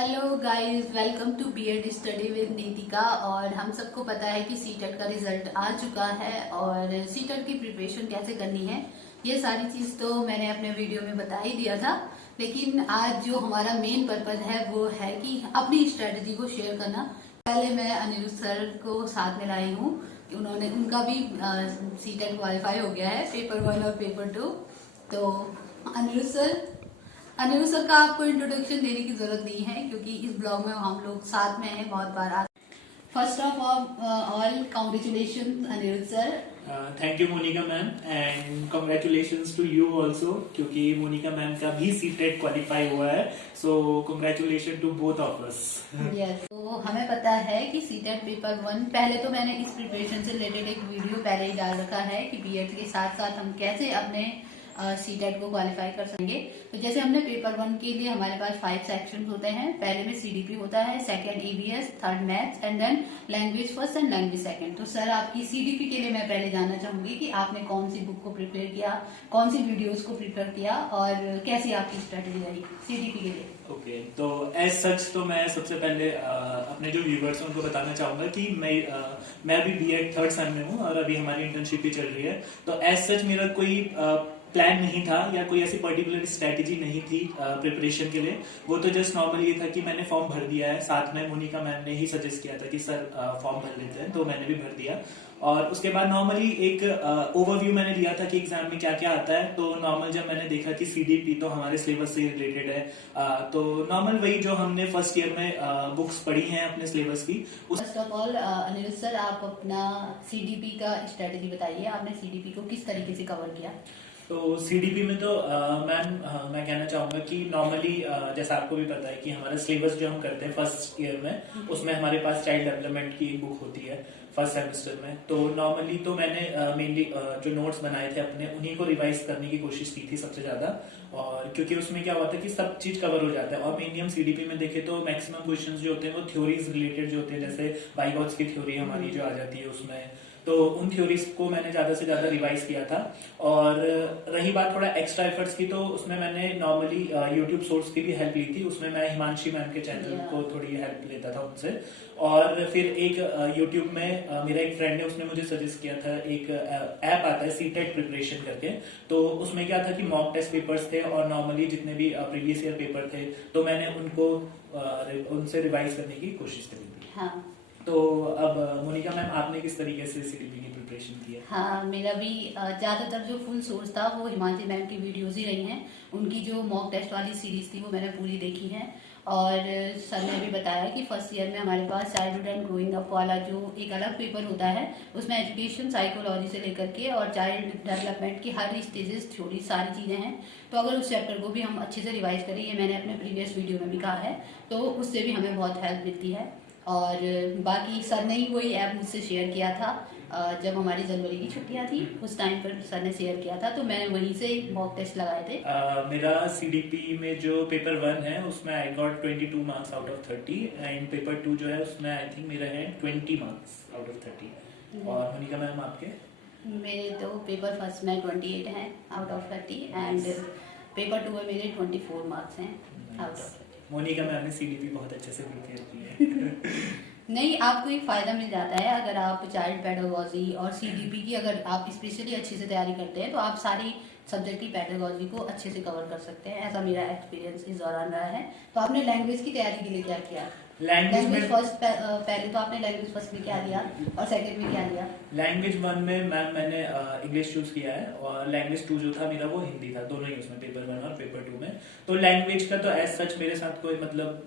Hello guys, welcome to BEd study with Nitika. और हम सबको पता है कि सीटेट का रिजल्ट आ चुका है और सीटेट की प्रिपरेशन कैसे करनी है, ये सारी चीज तो मैंने अपने वीडियो में बता ही दिया था। लेकिन आज जो हमारा मेन पर्पज है वो है कि अपनी स्ट्रेटजी को शेयर करना। पहले मैं अनिरुद्ध सर को साथ में लाई हूँ, उन्होंने उनका भी सीटेट क्वालिफाई हो गया है, पेपर 1 और पेपर 2। तो अनिरुद्ध सर का आपको इंट्रोडक्शन देने की जरूरत नहीं है क्योंकि इस ब्लॉग में हम लोग साथ में हैं बहुत बार। First of all congratulation Anirudh sir. Thank you Monika ma'am and congratulations to you also, क्योंकि मोनिका मैम का भी सीटेट क्वालिफाई हुआ है। So congratulation to both of us. Yes, तो हमें पता है कि सीटेट पेपर 1, पहले तो मैंने इस प्रिपरेशन से रिलेटेड एक वीडियो पहले ही डाल रखा है कि बीएड के साथ साथ हम कैसे अपने सीटेट को क्वालिफाई कर सकेंगे। तो जैसे हमने पेपर 1 के लिए हमारे पास 5 सेक्शन होते हैं। पहले में सीडीपी होता है, second EVS, third maths and then language first and language second. तो सर आपकी सीडीपी के लिए मैं पहले जानना चाहूंगी कि आपने कौन सी बुक को प्रिपेयर किया, कौन सी वीडियोस को प्रिपेयर किया और कैसी आपकी स्ट्रेटेजी रही सीडीपी के लिए। ओके, तो एज सच तो मैं सबसे पहले अपने जो व्यूवर्स हैं उनको बताना चाहूंगा कि मैं अभी बीएड थर्ड सेम में हूँ और अभी हमारी इंटर्नशिप भी चल रही है। तो एज सच मेरा कोई प्लान नहीं था या कोई ऐसी पर्टिकुलर स्ट्रेटेजी नहीं थी प्रिपरेशन के लिए। वो तो जस्ट नॉर्मल ये था कि मैंने फॉर्म भर दिया है, साथ में मोनिका मैम ने ही सजेस्ट किया था कि सर फॉर्म भर लेते हैं, तो मैंने भी भर दिया। और उसके बाद नॉर्मली एक ओवरव्यू मैंने लिया था कि एग्जाम में क्या क्या आता है। तो नॉर्मल जब मैंने देखा कि सीडीपी तो हमारे सिलेबस से रिलेटेड है, तो नॉर्मल वही जो हमने फर्स्ट ईयर में बुक्स पढ़ी हैं अपने सिलेबस की। First of all Anirudh sir, आप अपना सीडीपी का स्ट्रेटेजी बताइए, आपने सीडीपी को किस तरीके से कवर किया। तो सीडीपी में तो मैम मैं कहना चाहूंगा कि नॉर्मली जैसा आपको भी पता है कि हमारा सिलेबस जो हम करते हैं फर्स्ट ईयर में, उसमें हमारे पास चाइल्ड डेवलपमेंट की एक बुक होती है फर्स्ट सेमेस्टर में। तो नॉर्मली तो मैंने मेनली जो नोट्स बनाए थे अपने, उन्हीं को रिवाइज करने की कोशिश की थी सबसे ज्यादा। और क्योंकि उसमें क्या हुआ था कि सब चीज कवर हो जाता है। और मेनली हम सीडीपी में देखें तो मैक्सिमम क्वेश्चंस जो होते हैं वो थ्योरीज रिलेटेड जो होते हैं, जैसे बाइगॉट्स की थ्योरी हमारी जो आ जाती है उसमें, तो उन थ्योरीज को मैंने ज्यादा से ज्यादा रिवाइज किया था। और रही बात थोड़ा एक्स्ट्रा एफर्ट्स की, तो उसमें मैंने नॉर्मली यूट्यूब सोर्स की भी हेल्प ली थी। उसमें मैं हिमांशी मैम के चैनल को थोड़ी हेल्प लेता था उनसे। और फिर एक यूट्यूब में मेरा एक फ्रेंड है, उसने मुझे सजेस्ट किया था, एक ऐप आता है सीटेट प्रिपरेशन करके। तो उसमें क्या था कि मॉक टेस्ट पेपर्स थे और नॉर्मली जितने भी प्रीवियस ईयर पेपर थे, तो मैंने उनको उनसे रिवाइज करने की कोशिश करी थी। हाँ, तो अब मोनिका मैम, आपने किस तरीके से सीडीपी की प्रिपरेशन की है? हाँ, मेरा भी ज्यादातर जो फुल सोर्स था वो हिमांशी मैम की वीडियोस ही रही हैं। उनकी जो मॉक टेस्ट वाली सीरीज थी वो मैंने पूरी देखी है। और सर ने भी बताया कि फर्स्ट ईयर में हमारे पास चाइल्डहुड एंड ग्रोइंग अप वाला जो एक अलग पेपर होता है, उसमें एजुकेशन साइकोलॉजी से लेकर के और चाइल्ड डेवलपमेंट की हर स्टेजेस थ्योरी सारी चीजें हैं। तो अगर उस चैप्टर को भी हम अच्छे से रिवाइज करें, ये मैंने अपने प्रीवियस वीडियो में भी कहा है, तो उससे भी हमें बहुत हेल्प मिलती है। और बाकी सर ने ही वही ऐप मुझसे शेयर किया था जब हमारी जनवरी की छुट्टियां थी, उस टाइम पर सर ने शेयर किया था, तो मैंने वहीं से मॉक टेस्ट लगाए थे। मेरा सीडीपी में जो पेपर 1 है उसमें I got 22 marks out of 30 and paper 2 जो है उसमें आई थिंक मेरे हैं 20 मार्क्स आउट ऑफ 30। और मोनिका मैम आपके? मेरे तो पेपर फर्स्ट में 28 हैं आउट ऑफ 30 एंड पेपर 2 में मेरे 24 मार्क्स हैं आउट ऑफ 30। मोनिका मैम ने सीडीपी बहुत अच्छे से प्रिपेयर की है। नहीं, आपको एक फायदा मिल जाता है अगर आप चाइल्ड पेडागोजी और सीडीपी की अगर आप स्पेशली अच्छे से तैयारी करते हैं तो आप सारी सब्जेक्ट की पेडागोजी को अच्छे से कवर कर सकते हैं। ऐसा मेरा एक्सपीरियंस इस दौरान रहा है। तो आपने लैंग्वेज की तैयारी के लिए क्या किया? लैंग्वेज फर्स्ट, पहले तो आपने लैंग्वेज फर्स्ट में क्या लिया और सेकंड में क्या लिया? लैंग्वेज 1 में मैम मैंने इंग्लिश चूज किया है और लैंग्वेज 2 जो था मेरा वो हिंदी था, दोनों ही उसमें पेपर 1 और पेपर 2 में। तो लैंग्वेज का तो एज सच मेरे साथ कोई मतलब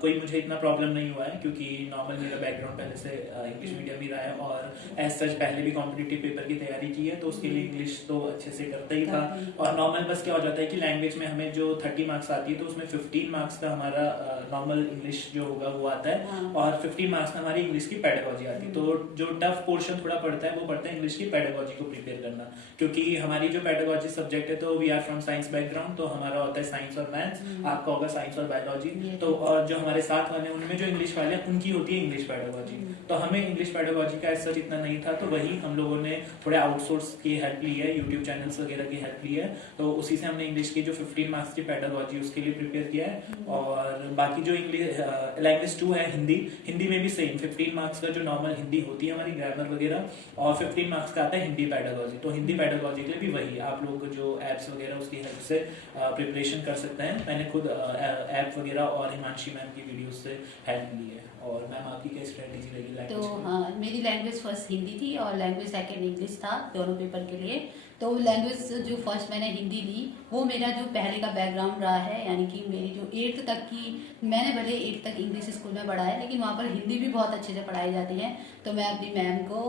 कोई मुझे इतना प्रॉब्लम नहीं हुआ है, क्योंकि नॉर्मल मेरा बैकग्राउंड पहले से इंग्लिश मीडियम ही रहा है और एज सच पहले भी कॉम्पिटिटिव पेपर की तैयारी की है, तो उसके लिए इंग्लिश तो अच्छे से करता ही था। और नॉर्मल बस क्या हो जाता है कि लैंग्वेज में हमें जो 30 मार्क्स आती है तो उसमें 15 मार्क्स का हमारा नॉर्मल इंग्लिश जो होगा होगा वो आता है। हाँ। और 50 मार्क्स में हमारी इंग्लिश की पेडागोजी आती है। तो जो टफ पोर्शन थोड़ा पड़ता है वो पड़ता है इंग्लिश की पेडागोजी को प्रिपेयर करना, क्योंकि हमारी जो पेडागोजी सब्जेक्ट है तो we are from science background, तो हमारा होता है साइंस और मैथ्स, आपका होगा साइंस और बायोलॉजी। तो और जो हमारे साथ वाले उनमें जो इंग्लिश वाले हैं उनकी होती है इंग्लिश पेडागोजी। तो हमें इंग्लिश पेडागोजी का ऐसा इतना नहीं था, तो वही हम लोगों ने थोड़े आउटसोर्स की हेल्प ली है, यूट्यूब चैनल्स वगैरह की हेल्प ली है। तो उसी से हमने इंग्लिश की जो 15 मार्क्स की पेडागोजी उसके लिए प्रिपेयर किया है। और बाकी जो इंग्लिश लैंग्वेज 2 है हिंदी में भी सेम 15 मार्क्स का जो नॉर्मल हिंदी होती है हमारी ग्रामर वगैरह, और 15 मार्क्स का आता है हिंदी पेडागोजी। तो हिंदी पेडागोजी के लिए भी वही आप लोग जो एप्स वगैरह उसकी हेल्प से प्रिपरेशन कर सकते हैं। मैंने खुद ऐप वगैरह और हिमांशी मैम की वीडियो से हेल्प ली है। और मैम आपकी क्या स्ट्रेटेजी रही लैंग्वेज? तो हाँ, मेरी लैंग्वेज फर्स्ट हिंदी थी और लैंग्वेज सेकंड इंग्लिश था दोनों पेपर के लिए। तो लैंग्वेज जो फर्स्ट मैंने हिंदी ली वो मेरा जो पहले का बैकग्राउंड रहा है, यानी कि मेरी जो 8th तक की, मैंने भले 8th तक इंग्लिश स्कूल में पढ़ा है लेकिन वहाँ पर हिंदी भी बहुत अच्छे से पढ़ाई जाती है। तो मैं अपनी मैम को,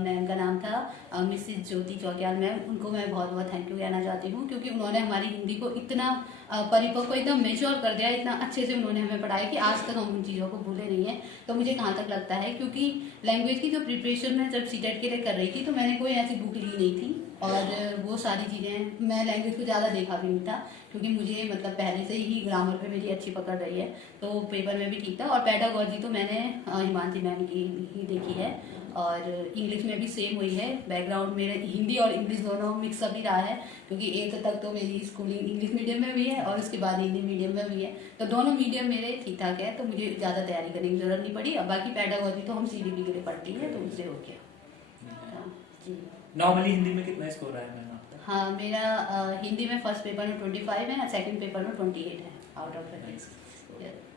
मैम का नाम था मिसेस ज्योति चौकियाल मैम, उनको मैं बहुत बहुत थैंक यू कहना चाहती हूँ, क्योंकि उन्होंने हमारी हिंदी को इतना परिपक्व, एकदम मेच्योर कर दिया, इतना अच्छे से उन्होंने हमें पढ़ाया कि आज तक हम उन चीज़ों को भूले नहीं हैं। तो मुझे कहाँ तक लगता है, क्योंकि लैंग्वेज की जो प्रिपरेशन मैं जब सीटेट के लिए कर रही थी तो मैंने कोई ऐसी बुक ली नहीं थी, और वो सारी चीज़ें मैं लैंग्वेज को ज़्यादा देखा भी नहीं था, क्योंकि मुझे मतलब पहले से ही ग्रामर पे मेरी अच्छी पकड़ रही है, तो पेपर में भी ठीक था। और पेडागोजी तो मैंने हिमांशी मैम की ही देखी है, और इंग्लिश में भी सेम हुई है। बैकग्राउंड मेरे हिंदी और इंग्लिश दोनों मिक्सअप ही रहा है, क्योंकि 8th तक तो मेरी स्कूलिंग इंग्लिश मीडियम में भी है और उसके बाद हिंदी मीडियम में भी है। तो दोनों मीडियम मेरे ठीक ठाक है, तो मुझे ज़्यादा तैयारी करने की जरूरत नहीं पड़ी। अब बाकी पेडागोजी तो हम CDP के लिए पढ़ती हैं, तो उससे हो गया। हाँ जी। नॉर्मली हिंदी में कितना स्कोर आया मैम आपका? हाँ, मेरा हिंदी में फर्स्ट पेपर में 25 है, सेकंड पेपर में 28 है आउट ऑफ 30।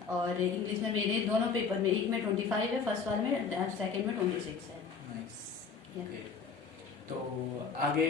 और इंग्लिश में मेरे दोनों पेपर में, एक में 25 है फर्स्ट वाले में, सेकंड में 26 है। नाइस। तो आगे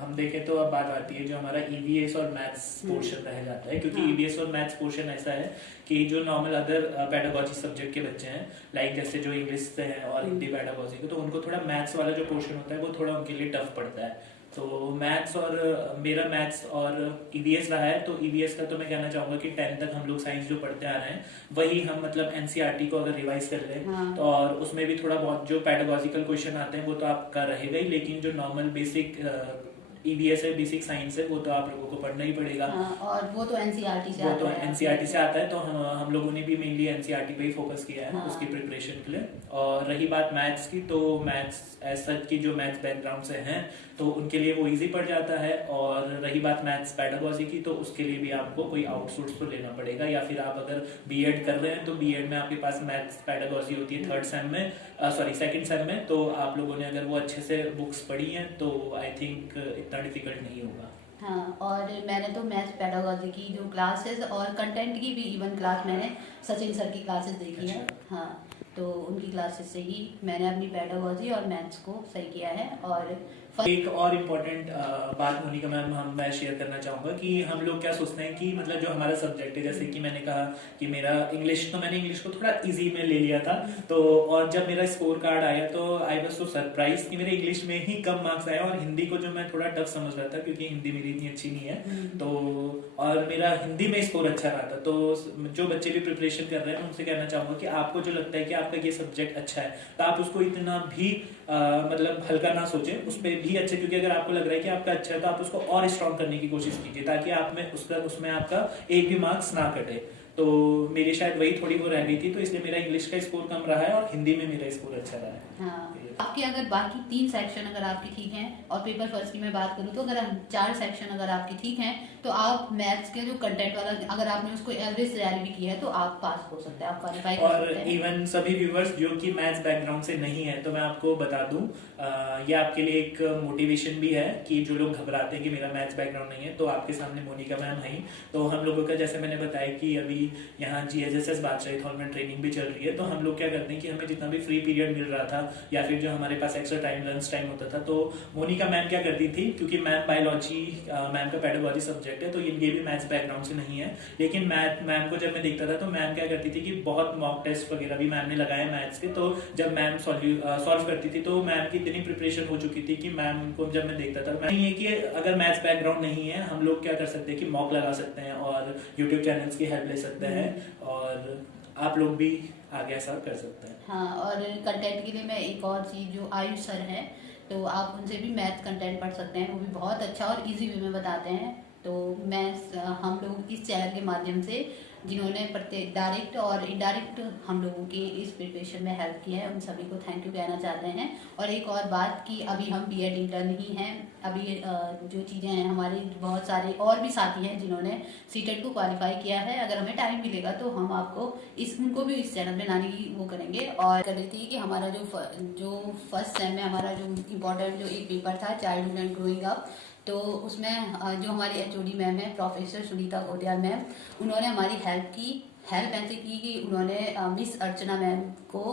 हम देखें तो अब बात आती है जो हमारा EVS और मैथ्स पोर्शन रह जाता है, क्योंकि EVS और मैथ्स पोर्शन ऐसा है कि जो नॉर्मल अदर पेडागोजी सब्जेक्ट के बच्चे हैं, लाइक जैसे जो इंग्लिश से हैं और हिंदी पेडागोजी के, तो उनको थोड़ा मैथ्स वाला जो पोर्शन होता है वो थोड़ा उनके लिए टफ पड़ता है। तो मैथ्स और मेरा मैथ्स और EVS रहा है। तो EVS का तो मैं कहना चाहूंगा कि 10 तक हम लोग साइंस जो पढ़ते आ रहे हैं वही हम मतलब NCERT को अगर रिवाइज कर लें, हाँ। तो और उसमें भी थोड़ा बहुत जो पेडागोजिकल क्वेश्चन आते हैं वो तो आपका रहेगा ही, लेकिन जो नॉर्मल बेसिक EVS है, बेसिक साइंस है, वो तो आप लोगों को पढ़ना ही पड़ेगा। हाँ, और वो तो NCERT से वो आता तो है। NCERT से आता है, तो हम लोगों ने भी मेनली NCERT पे ही फोकस किया है। हाँ। उसकी प्रिपरेशन के लिए। और रही बात मैथ्स की, तो मैथ्स एज सच की जो मैथ्स बैकग्राउंड से हैं तो उनके लिए वो इजी पड़ जाता है। और रही बात मैथ्स पेडागोजी की, तो उसके लिए भी आपको कोई आउटसोर्स तो लेना पड़ेगा, या फिर आप अगर BEd कर रहे हैं तो BEd में आपके पास मैथ्स पेडागोजी होती है 3rd सेम में, सेकंड सेम में। तो आप लोगों ने अगर वो अच्छे से बुक्स पढ़ी हैं तो आई थिंक इतना डिफिकल्ट नहीं होगा। हाँ, और मैंने तो मैथ्स पेडागोजी की जो क्लासेस और कंटेंट की भी इवन क्लास मैंने सचिन सर की क्लासेस देखी है। हाँ, तो उनकी क्लासेस से ही मैंने अपनी पेडागोजी और मैथ्स को सही किया है। और एक और इम्पोर्टेंट बात मोनिका मैम मैं शेयर करना चाहूंगा कि हम लोग क्या सोचते हैं कि मतलब जो हमारा सब्जेक्ट है, जैसे कि मैंने कहा कि मेरा इंग्लिश, तो मैंने इंग्लिश को थोड़ा इजी में ले लिया था। तो और जब मेरा स्कोर कार्ड आया तो आई वाज सो सरप्राइज कि मेरे इंग्लिश में ही कम मार्क्स आए, और हिंदी को जो मैं थोड़ा टफ समझ रहा था क्योंकि हिंदी मेरी इतनी अच्छी नहीं है, तो और मेरा हिंदी में स्कोर अच्छा रहा था। तो जो बच्चे भी प्रिपरेशन कर रहे हैं उनसे कहना चाहूंगा कि आपको जो लगता है कि आपका ये सब्जेक्ट अच्छा है तो आप उसको इतना भी मतलब हल्का ना सोचें, उस पर भी अच्छे, क्योंकि अगर आपको लग रहा है कि आपका अच्छा है तो आप उसको और स्ट्रॉन्ग करने की कोशिश कीजिए, ताकि आप में उसमें आपका एक भी मार्क्स ना कटे। तो मेरी शायद वही थोड़ी वो रह गई थी, तो इसलिए मेरा इंग्लिश का स्कोर कम रहा है और हिंदी में मेरा स्कोर अच्छा रहा है। हाँ, आपके अगर बाकी 3 सेक्शन अगर आपके ठीक हैं, और पेपर फर्स्ट की मैं बात करूँ तो अगर 4 सेक्शन अगर आपके ठीक हैं तो आप मैथ्स के जो कंटेंट वाला अगर आपने उसको एवरेज तैयारी भी की है तो आप पास हो सकते हैं, आप क्वालिफाई कर और सकते हैं। इवन सभी व्यूवर्स जो कि मैथ्स बैकग्राउंड से नहीं है, तो मैं आपको बता दूं ये आपके लिए एक मोटिवेशन भी है कि जो लोग घबराते हैं कि मेरा मैथ्स बैकग्राउंड नहीं है, तो आपके सामने मोनिका मैम है। तो हम लोगों का, जैसे मैंने बताया कि अभी यहाँ GHSS बादशाही हॉल में ट्रेनिंग भी चल रही है, तो हम लोग क्या करते हैं कि हमें जितना भी फ्री पीरियड मिल रहा था या फिर जो हमारे पास एक्स्ट्रा टाइम, लंच टाइम होता था, तो मोनिका मैम क्या करती थी, क्योंकि मैम बायोलॉजी, मैम का पेडागोजी सब्जेक्ट है, तो ये भी मैथ्स बैकग्राउंड से नहीं है, लेकिन मैम को जब मैं देखता था तो मैम क्या करती थी कि बहुत मॉक टेस्ट वगैरह भी मैम ने लगाए मैथ्स के। तो जब मैम सॉल्व करती थी तो मैम की इतनी प्रिपरेशन हो चुकी थी कि मैम को जब मैं देखता था, मैं ये कि अगर मैथ्स बैकग्राउंड नहीं है हम लोग क्या कर सकते हैं कि मॉक लगा सकते हैं और यूट्यूब चैनल्स की हेल्प ले सकते हैं। और आप लोग भी आगे ऐसा कर सकते हैं। हाँ, और कंटेंट के लिए मैं एक और चीज़, जो आयुष सर हैं, तो आप उनसे भी मैथ कंटेंट पढ़ सकते हैं। वो भी बहुत अच्छा और इजी वे में बताते हैं। तो हम लोग इस चैनल के माध्यम से, जिन्होंने प्रत्येक डायरेक्ट और इनडायरेक्ट हम लोगों के इस प्रिपरेशन में हेल्प किया है, उन सभी को थैंक यू कहना चाहते हैं। और एक और बात कि अभी हम बीएड इंटर्न ही हैं। अभी जो चीज़ें हैं, हमारे बहुत सारे और भी साथी हैं जिन्होंने सीटेट को क्वालिफाई किया है। अगर हमें टाइम मिलेगा तो हम आपको उनको भी इस चैनल में लाने की वो करेंगे। और कर रही थी कि हमारा जो फर्स्ट सेम में हमारा जो इम्पोर्टेंट जो एक पेपर था, चाइल्डहुड एंड ग्रोइंग अप, तो उसमें जो हमारी एचओडी मैम है, प्रोफेसर सुनीता गोदिया मैम, उन्होंने हमारी हेल्प ऐसे की कि उन्होंने मिस अर्चना मैम को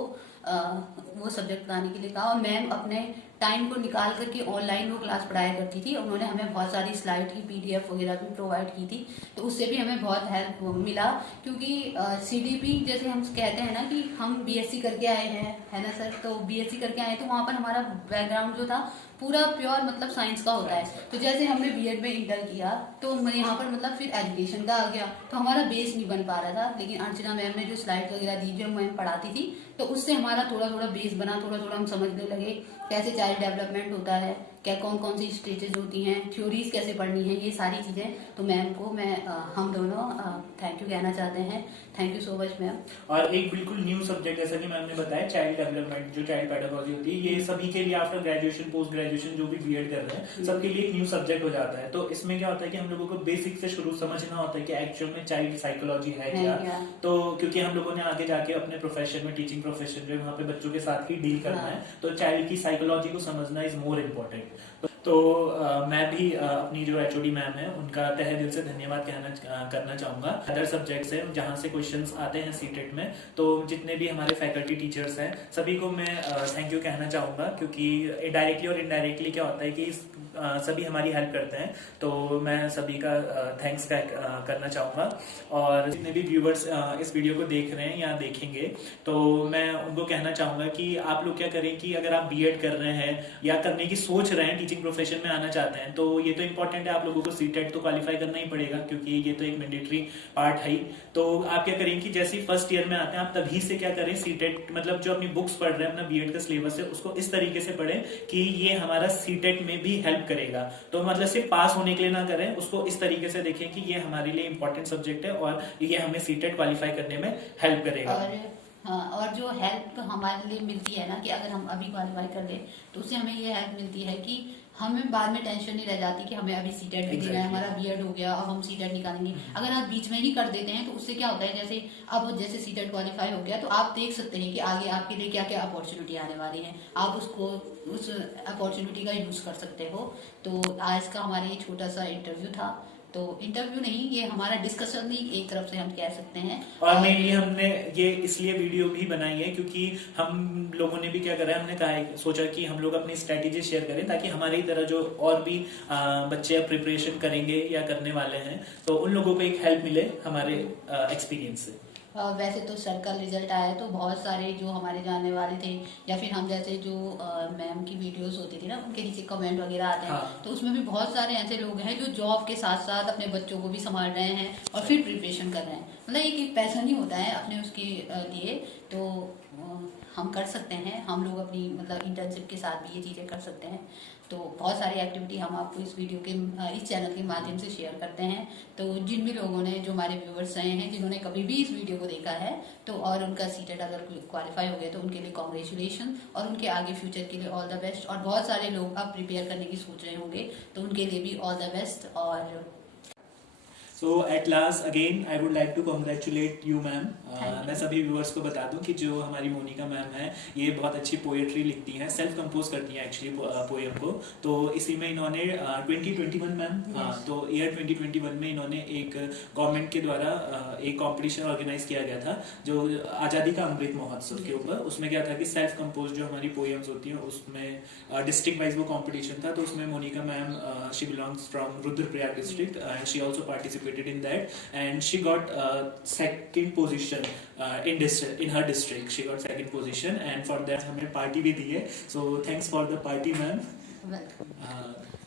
वो सब्जेक्ट पढ़ाने के लिए कहा। और मैम अपने टाइम को निकाल करके ऑनलाइन वो क्लास पढ़ाया करती थी। उन्होंने हमें बहुत सारी स्लाइड की पीडीएफ वगैरह भी प्रोवाइड की थी, तो उससे भी हमें बहुत हेल्प मिला। क्योंकि सीडीपी जैसे हम कहते हैं ना कि हम बीएससी करके आए हैं, है ना सर, तो बीएससी करके आए तो वहाँ पर हमारा बैकग्राउंड जो था पूरा प्योर मतलब साइंस का होता है। तो जैसे हमने बीएड में इंटर किया तो यहाँ पर मतलब फिर एजुकेशन का आ गया, तो हमारा बेस नहीं बन पा रहा था। लेकिन अर्चना मैम ने जो स्लाइड वगैरह दी, जो मैम पढ़ाती थी, तो उससे हमारा थोड़ा थोड़ा बेस बना, थोड़ा थोड़ा हम समझने लगे कैसे चाइल्ड डेवलपमेंट होता है, क्या कौन कौन सी स्टेजेस होती हैं, थ्योरीज कैसे पढ़नी है, ये सारी चीज़ें। तो मैम को हम दोनों थैंक यू कहना चाहते हैं। Thank you so much ma'am. और एक बिल्कुल न्यू सब्जेक्ट, जैसा कि मैम ने बताया, चाइल्ड डेवलपमेंट, जो चाइल्ड पेडागोजी होती है, ये सभी के लिए आफ्टर ग्रेजुएशन, पोस्ट ग्रेजुएशन जो भी बीएड कर रहे हैं, सबके लिए एक न्यू सब्जेक्ट हो जाता है। तो इसमें क्या होता है कि हम लोगों को बेसिक से शुरू समझना होता है कि एक्चुअल में चाइल्ड साइकोलॉजी है क्या। तो क्योंकि हम लोगों ने आगे जाके अपने प्रोफेशन में, टीचिंग प्रोफेशन में, वहाँ पे बच्चों के साथ ही डील करना है, तो चाइल्ड की साइकोलॉजी को समझना इज मोर इम्पोर्टेंट। तो मैं भी अपनी जो एचओडी मैम है उनका तहे दिल से धन्यवाद करना चाहूंगा। अदर सब्जेक्ट्स हैं जहाँ से क्वेश्चंस आते हैं सीटेट में, तो जितने भी हमारे फैकल्टी टीचर्स हैं सभी को मैं थैंक यू कहना चाहूंगा। क्योंकि डायरेक्टली और इनडायरेक्टली क्या होता है कि सभी हमारी हेल्प करते हैं, तो मैं सभी का थैंक्स करना चाहूंगा। और जितने भी व्यूवर्स इस वीडियो को देख रहे हैं या देखेंगे, तो मैं उनको कहना चाहूंगा कि आप लोग क्या करें कि अगर आप बीएड कर रहे हैं या करने की सोच रहे हैं, टीचिंग प्रोफेशन में आना चाहते हैं, तो ये तो इंपॉर्टेंट है, आप लोगों को सीटेट तो क्वालिफाई करना ही पड़ेगा, क्योंकि ये तो एक मैंडेटरी पार्ट है ही। तो आप क्या करें कि जैसे फर्स्ट ईयर में आते हैं, आप तभी से क्या करें, सीटेट मतलब जो अपनी बुक्स पढ़ रहे हैं, अपना बीएड का सिलेबस है, उसको इस तरीके से पढ़ें कि ये हमारा सीटेट में भी हेल्प करेगा। तो मतलब सिर्फ पास होने के लिए ना करें, उसको इस तरीके से देखें कि ये हमारे लिए इंपॉर्टेंट सब्जेक्ट है और ये हमें सीटेट क्वालिफाई करने में हेल्प करेगा। और जो हेल्प हमारे लिए मिलती है ना, कि अगर हम अभी क्वालिफाई कर लें तो उससे हमें ये हेल्प मिलती है कि हमें बाद में टेंशन नहीं रह जाती कि हमें अभी सीटेट भी देना है, हमारा बीएड हो गया, अब हम सीटेट निकालेंगे। अगर आप बीच में ही कर देते हैं तो उससे क्या होता है, जैसे सीटेट क्वालिफाई हो गया तो आप देख सकते हैं कि आगे आपके लिए क्या क्या अपॉर्चुनिटी आने वाली है, आप उस अपॉर्चुनिटी का यूज कर सकते हो। तो आज का हमारा ये छोटा सा इंटरव्यू था, तो इंटरव्यू नहीं, ये हमारा डिस्कशन ही एक तरफ से हम कह सकते हैं। और मेनली हमने ये इसलिए वीडियो भी बनाई है क्योंकि हम लोगों ने भी क्या करा है, हमने सोचा कि हम लोग अपनी स्ट्रेटेजी शेयर करें, ताकि हमारी तरह जो और भी बच्चे प्रिपरेशन करेंगे या करने वाले हैं, तो उन लोगों को एक हेल्प मिले हमारे एक्सपीरियंस से। वैसे तो सर का रिजल्ट आया तो बहुत सारे जो हमारे जानने वाले थे, या फिर हम जैसे जो मैम की वीडियोस होती थी ना, उनके नीचे कमेंट वगैरह आते हैं। हाँ। तो उसमें भी बहुत सारे ऐसे लोग हैं जो जॉब के साथ साथ अपने बच्चों को भी संभाल रहे हैं और फिर प्रिपरेशन कर रहे हैं। मतलब एक पैशन ही होता है अपने उसके लिए, तो हम कर सकते हैं, हम लोग अपनी मतलब इंटर्नशिप के साथ भी ये चीज़ें कर सकते हैं। तो बहुत सारी एक्टिविटी हम आपको इस वीडियो के इस चैनल के माध्यम से शेयर करते हैं। तो जिन भी लोगों ने, जो हमारे व्यूवर्स रहे हैं, जिन्होंने कभी भी इस वीडियो को देखा है, तो और उनका सीटेट अगर क्वालिफाई हो गया तो उनके लिए कॉन्ग्रेचुलेशन, और उनके आगे फ्यूचर के लिए ऑल द बेस्ट। और बहुत सारे लोग अब प्रिपेयर करने की सोच रहे होंगे, तो उनके लिए भी ऑल द बेस्ट। और So at last again I would like to congratulate you ma'am. मैं सभी व्यूअर्स को बता दूं कि जो हमारी मोनिका मैम है, ये बहुत अच्छी पोएट्री लिखती हैं, सेल्फ कंपोज करती हैं एक्चुअली पोएम को। तो इसी में इन्होंने 2021 मैम, तो ईयर 2021 में इन्होंने एक गवर्नमेंट के द्वारा एक कंपटीशन ऑर्गेनाइज किया गया था, जो आज़ादी का अमृत महोत्सव के ऊपर। उसमें क्या था कि सेल्फ कंपोज जो हमारी पोएम्स होती हैं, उसमें डिस्ट्रिक्ट वाइज वो कॉम्पिटिशन था। तो उसमें Monika ma'am, she belongs from Rudraprayag district and she also participated in that, and she got second position in her district. She got second position, and for that हमें पार्टी भी दी है। So thanks for the party, ma'am.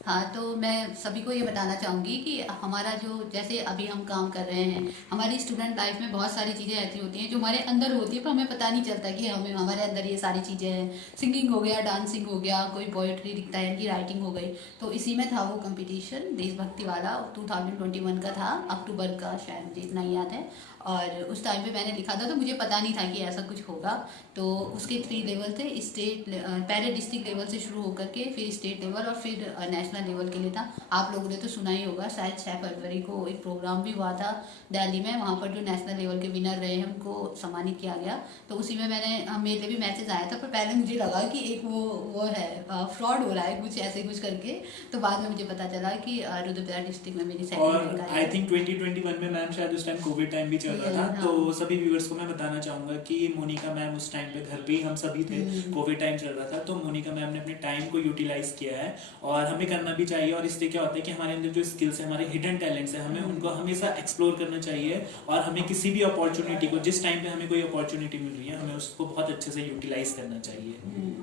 हाँ, तो मैं सभी को ये बताना चाहूँगी कि हमारा जो जैसे अभी हम काम कर रहे हैं, हमारी स्टूडेंट लाइफ में बहुत सारी चीज़ें ऐसी होती हैं जो हमारे अंदर होती है पर हमें पता नहीं चलता कि हमें हमारे अंदर ये सारी चीज़ें हैं। सिंगिंग हो गया, डांसिंग हो गया, कोई पोएट्री लिखता है, इनकी राइटिंग हो गई। तो इसी में था वो कंपटीशन देशभक्ति वाला, 2021 का था, अक्टूबर का, शायद मुझे इतना ही याद है। और उस टाइम पे मैंने लिखा था तो मुझे पता नहीं था कि ऐसा कुछ होगा। तो उसके 3 लेवल थे, स्टेट, पहले डिस्ट्रिक्ट लेवल से शुरू होकर के फिर स्टेट लेवल और फिर नेशनल लेवल के लिए था। आप लोगों ने तो सुना ही होगा, शायद 6 फरवरी को एक प्रोग्राम भी हुआ था दिल्ली में, वहाँ पर जो नेशनल लेवल के विनर रहे हैं उनको सम्मानित किया गया। तो उसी में मेरे भी मैसेज आया था, पर पहले मुझे लगा कि एक वो है, फ्रॉड हो रहा है कुछ ऐसे कुछ करके। तो बाद में मुझे पता चला कि रुद्रप्रयाग डिस्ट्रिक्ट में मेरी और सेकंड आई थिंक 2021 में मैम शायद उस टाइम कोविड टाइम भी चल रहा था। हाँ। तो सभी व्यूअर्स को मैं बताना चाहूंगा कि मोनिका मैम उस टाइम पे घर पे ही, हम सभी थे, कोविड टाइम चल रहा था, तो मोनिका मैम ने अपने टाइम को यूटिलाइज किया है और हमें करना भी चाहिए। और इससे क्या होता है कि हमारे अंदर जो स्किल्स है, हमारे हिडन टैलेंट्स है, हमें उनको हमेशा एक्सप्लोर करना चाहिए। और हमें किसी भी अपॉर्चुनिटी को, जिस टाइम पे हमें कोई अपॉर्चुनिटी मिल रही है, हमें उसको बहुत अच्छे से यूटिलाइज करना चाहिए।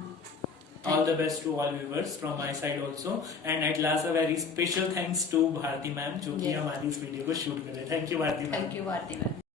All the best to all viewers from my side also, and at last a very special thanks to Bharti ma'am जो कि Yes. हमारी इस वीडियो को शूट कर रहे हैं। Thank you Bharti ma'am. Thank you Bharti ma'am.